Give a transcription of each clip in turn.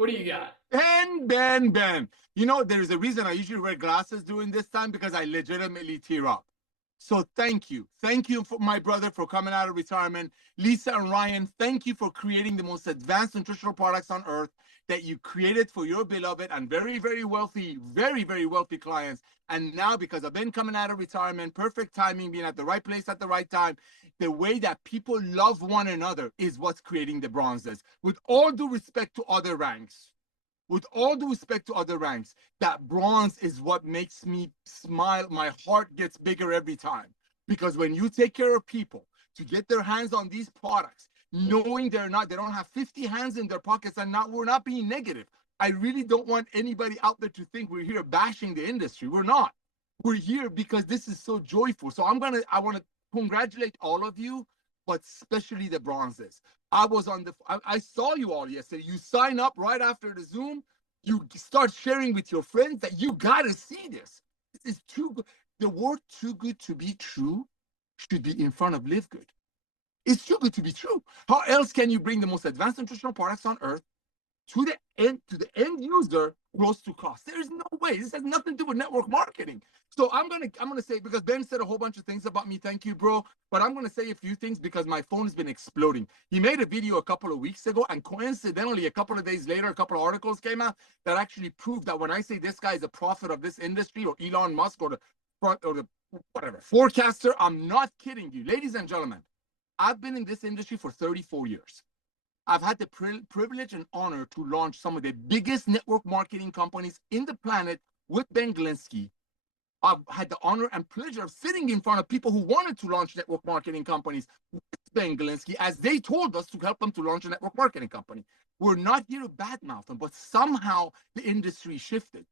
What do you got? Ben. You know, there's a reason I usually wear glasses during this time because I legitimately tear up. So thank you. Thank you for my brother for coming out of retirement. Lisa and Ryan, thank you for creating the most advanced nutritional products on earth that you created for your beloved and very wealthy, very wealthy clients. And now, because I've been coming out of retirement, perfect timing, being at the right place at the right time, the way that people love one another is what's creating the bronzes. With all due respect to other ranks, that bronze is what makes me smile. My heart gets bigger every time. Because when you take care of people to get their hands on these products, knowing they don't have 50 hands in their pockets, and we're not being negative. I really don't want anybody out there to think we're here bashing the industry. We're not. We're here because this is so joyful. So I want to congratulate all of you, but especially the bronzes. I saw you all yesterday. You sign up right after the Zoom. You start sharing with your friends that you got to see this. This is too good. The word too good to be true should be in front of LiveGood. It's too good to be true. How else can you bring the most advanced nutritional products on earth to the end user close to cost? There is no way. This has nothing to do with network marketing. So I'm gonna say, because Ben said a whole bunch of things about me, thank you, bro. But I'm gonna say a few things because my phone has been exploding. He made a video a couple of weeks ago, and coincidentally, a couple of days later, a couple of articles came out that actually proved that when I say this guy is a prophet of this industry, or Elon Musk, or the whatever forecaster, I'm not kidding you, ladies and gentlemen. I've been in this industry for 34 years. I've had the privilege and honor to launch some of the biggest network marketing companies in the planet with Ben Glinsky. I've had the honor and pleasure of sitting in front of people who wanted to launch network marketing companies with Ben Glinsky, as they told us to help them to launch a network marketing company. We're not here to badmouth them, but somehow the industry shifted.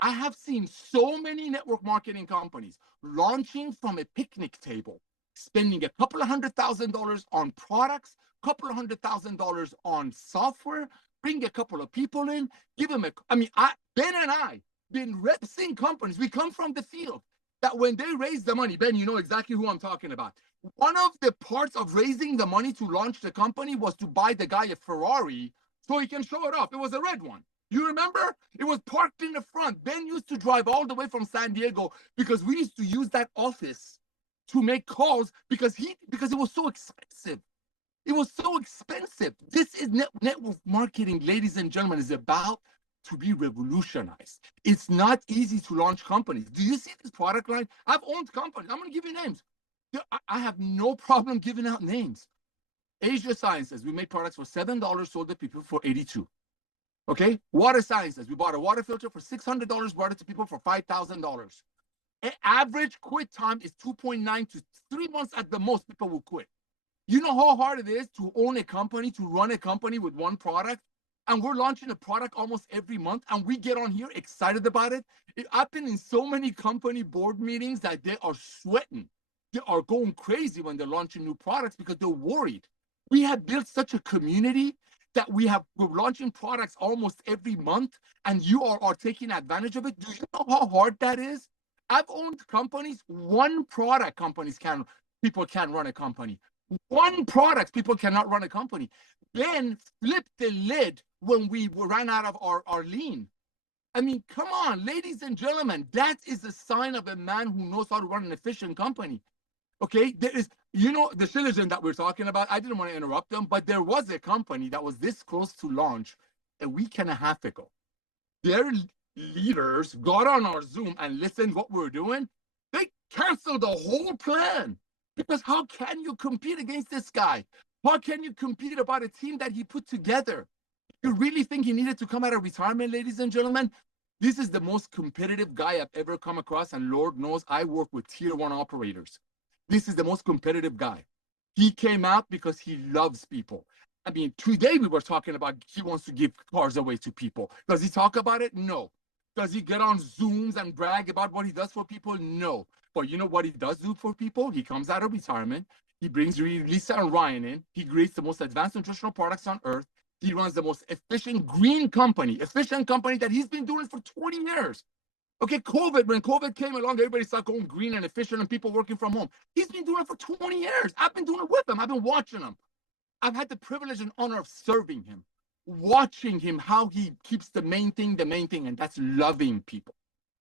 I have seen so many network marketing companies launching from a picnic table, spending a couple of $100,000 on products, couple of $100,000 on software, bring a couple of people in, give them Ben and I been repping companies. We come from the field that when they raise the money, Ben, you know exactly who I'm talking about. One of the parts of raising the money to launch the company was to buy the guy a Ferrari so he can show it off. It was a red one. You remember? It was parked in the front. Ben used to drive all the way from San Diego because we used to use that office to make calls because it was so expensive. It was so expensive. This is network marketing, ladies and gentlemen, is about to be revolutionized. It's not easy to launch companies. Do you see this product line? I've owned companies. I'm going to give you names. I have no problem giving out names. Asia Sciences, we made products for $7, sold to people for $82. Okay? Water Sciences, we bought a water filter for $600, brought it to people for $5,000. Average quit time is 2.9 to 3 months at the most. People will quit. You know how hard it is to own a company, to run a company with one product? And we're launching a product almost every month, and we get on here excited about it. I've been in so many company board meetings that they are sweating. They are going crazy when they're launching new products because they're worried. We have built such a community that we're launching products almost every month, and you are taking advantage of it. Do you know how hard that is? I've owned companies, one product people can't run a company. One product, people cannot run a company. Ben flipped the lid when we ran out of our lean. I mean, come on, ladies and gentlemen, that is a sign of a man who knows how to run an efficient company. Okay, there is, the Shilligan that we're talking about, I didn't want to interrupt them, but there was a company that was this close to launch a week and a half ago. Their leaders got on our Zoom and listened what we're doing. They canceled the whole plan. Because how can you compete against this guy? How can you compete about a team that he put together? You really think he needed to come out of retirement, ladies and gentlemen? This is the most competitive guy I've ever come across, and Lord knows I work with tier 1 operators. This is the most competitive guy. He came out because he loves people. I mean, today we were talking about he wants to give cars away to people. Does he talk about it? No. Does he get on Zooms and brag about what he does for people? No. But you know what he does do for people? He comes out of retirement. He brings Lisa and Ryan in. He creates the most advanced nutritional products on earth. He runs the most efficient company that he's been doing for 20 years. Okay, when COVID came along, everybody started going green and efficient and people working from home. He's been doing it for 20 years. I've been doing it with him. I've been watching him. I've had the privilege and honor of serving him. watching him, how he keeps the main thing, and that's loving people.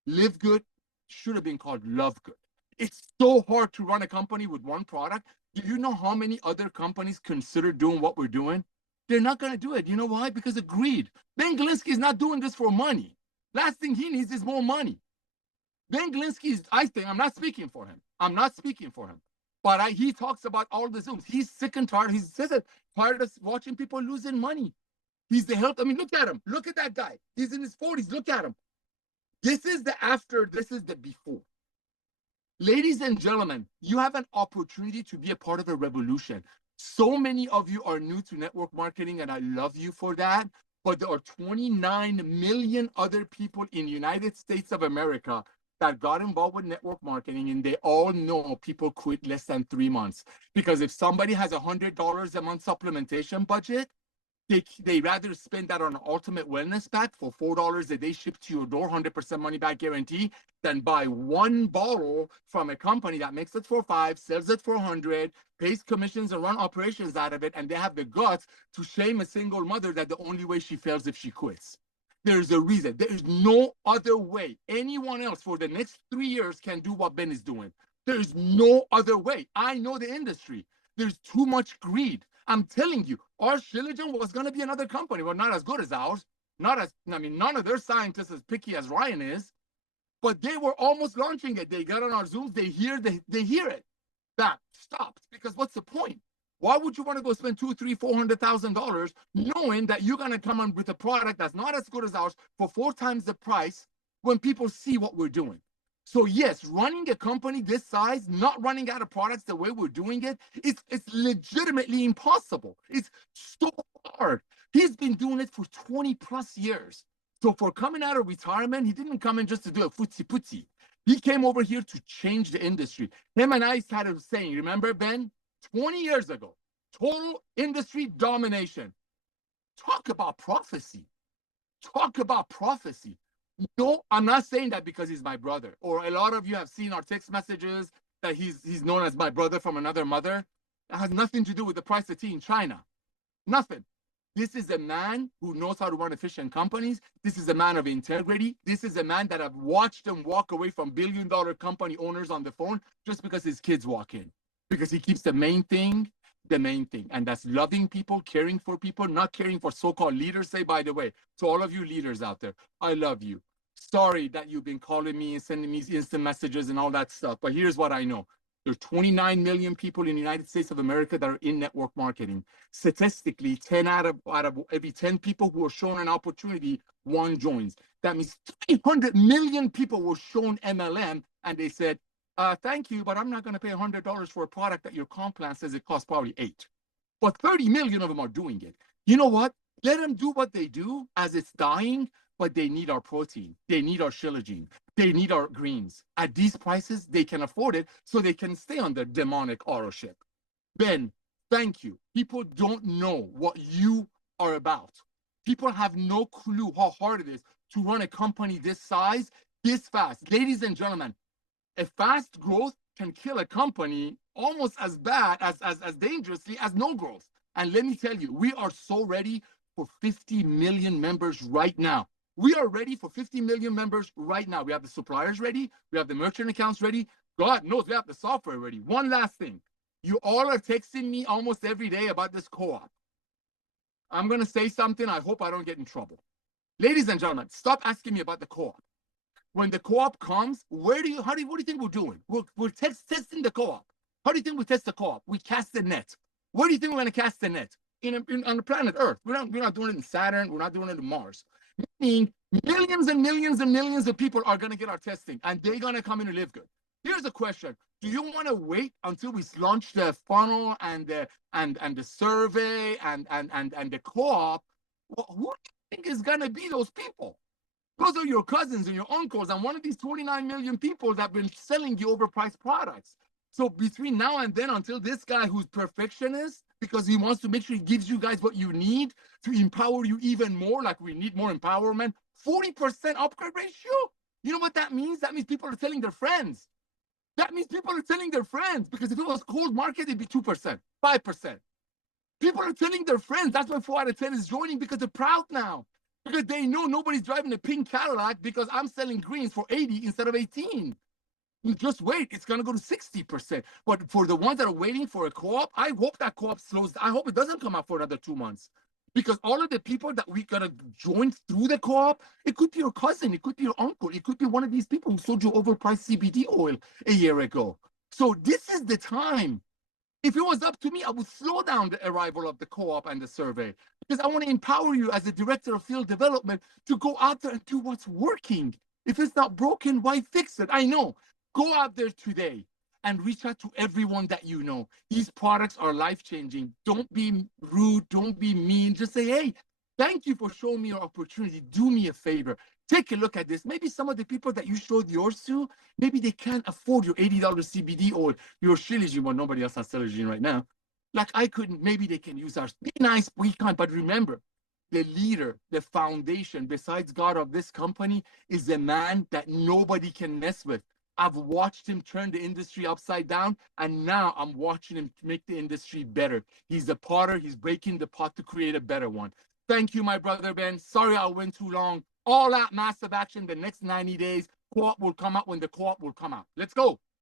Live Good should have been called Love Good. It's so hard to run a company with one product. Do you know how many other companies consider doing what we're doing? They're not going to do it. You know why? Because of greed. Ben Glinsky is not doing this for money. Last thing he needs is more money. Ben Glinsky is, I think, I'm not speaking for him. I'm not speaking for him. But he talks about all the Zooms. He's sick and tired. He says it, tired of watching people losing money. He's the help. I mean, look at him. Look at that guy. He's in his 40s. Look at him. This is the after. This is the before. Ladies and gentlemen, you have an opportunity to be a part of a revolution. So many of you are new to network marketing, and I love you for that. But there are 29 million other people in the United States of America that got involved with network marketing, and they all know people quit less than 3 months. Because if somebody has $100 a month supplementation budget, they rather spend that on an ultimate wellness pack for $4 a day shipped to your door, 100% money back guarantee, than buy one bottle from a company that makes it for $5, sells it for $100, pays commissions and run operations out of it, and they have the guts to shame a single mother that the only way she fails if she quits. There's a reason. There is no other way anyone else for the next 3 years can do what Ben is doing. There's no other way. I know the industry. There's too much greed. I'm telling you, our Shilajit was going to be another company, but not as good as ours. Not as, I mean, none of their scientists as picky as Ryan is, but they were almost launching it. They got on our Zooms, they hear it. That stopped, because what's the point? Why would you want to go spend $200,000, $300,000, $400,000 knowing that you're going to come on with a product that's not as good as ours for 4 times the price when people see what we're doing? So yes, running a company this size, not running out of products the way we're doing it, it's legitimately impossible. It's so hard. He's been doing it for 20 plus years. So for coming out of retirement, he didn't come in just to do a footsie. He came over here to change the industry. Him and I started saying, remember, Ben, 20 years ago, total industry domination. Talk about prophecy. Talk about prophecy. No, I'm not saying that because he's my brother, or a lot of you have seen our text messages that he's known as my brother from another mother. That has nothing to do with the price of tea in China. Nothing. This is a man who knows how to run efficient companies. This is a man of integrity. This is a man that I've watched him walk away from billion-dollar company owners on the phone just because his kids walk in. Because he keeps the main thing, and that's loving people, caring for people, not caring for so-called leaders. Say, by the way, to all of you leaders out there, I love you. Sorry that you've been calling me and sending me instant messages and all that stuff, but here's what I know. There are 29 million people in the United States of America that are in network marketing. Statistically, 10 out of every 10 people who are shown an opportunity, 1 joins. That means 300 million people were shown MLM, and they said, thank you, but I'm not going to pay $100 for a product that your comp plan says it costs probably 8. But 30 million of them are doing it. You know what? Let them do what they do as it's dying, but they need our protein. They need our Shilajit. They need our greens. At these prices, they can afford it, so they can stay on the demonic auto ship. Ben, thank you. People don't know what you are about. People have no clue how hard it is to run a company this size, this fast. Ladies and gentlemen, a fast growth can kill a company almost as bad, as dangerously as no growth. And let me tell you, we are so ready for 50 million members right now. We are ready for 50 million members right now. We have the suppliers ready. We have the merchant accounts ready. God knows we have the software ready. One last thing. You all are texting me almost every day about this co-op. I'm going to say something. I hope I don't get in trouble. Ladies and gentlemen, stop asking me about the co-op. When the co-op comes, what do you think we're doing? We're testing the co-op. How do you think we test the co-op? We cast the net. Where do you think we're going to cast the net? On the planet Earth. We're not doing it in Saturn. We're not doing it in Mars. Meaning millions and millions and millions of people are going to get our testing, and they're going to come in and live good. Here's a question. Do you want to wait until we launch the funnel and the survey and the co-op? Well, who do you think is going to be those people? Those are your cousins and your uncles and one of these 29 million people that have been selling you overpriced products. So between now and then, until this guy who's perfectionist, because he wants to make sure he gives you guys what you need to empower you even more, like we need more empowerment, 40% upgrade ratio? You know what that means? That means people are telling their friends. That means people are telling their friends, because if it was cold market, it'd be 2%, 5%. People are telling their friends. That's why 4 out of 10 is joining, because they're proud now. Because they know nobody's driving a pink Cadillac because I'm selling greens for 80 instead of 18. You just wait, it's gonna go to 60%. But for the ones that are waiting for a co-op, I hope that co-op slows. I hope it doesn't come out for another 2 months. Because all of the people that we gotta join through the co-op, it could be your cousin, it could be your uncle, it could be one of these people who sold you overpriced CBD oil a year ago. So this is the time. If it was up to me, I would slow down the arrival of the co-op and the survey, because I want to empower you as a director of field development to go out there and do what's working. If it's not broken, why fix it? I know. Go out there today and reach out to everyone that you know. These products are life-changing. Don't be rude. Don't be mean. Just say, hey, thank you for showing me your opportunity. Do me a favor. Take a look at this. Maybe some of the people that you showed yours to, maybe they can't afford your $80 CBD oil, your Shilajit, well, nobody else has Shilajit right now. Like I couldn't, maybe they can use ours. Be nice, we can't. But remember, the leader, the foundation, besides God of this company, is a man that nobody can mess with. I've watched him turn the industry upside down, and now I'm watching him make the industry better. He's a potter. He's breaking the pot to create a better one. Thank you, my brother Ben. Sorry I went too long. All out massive action the next 90 days. Co-op will come out when the co-op will come out. Let's go.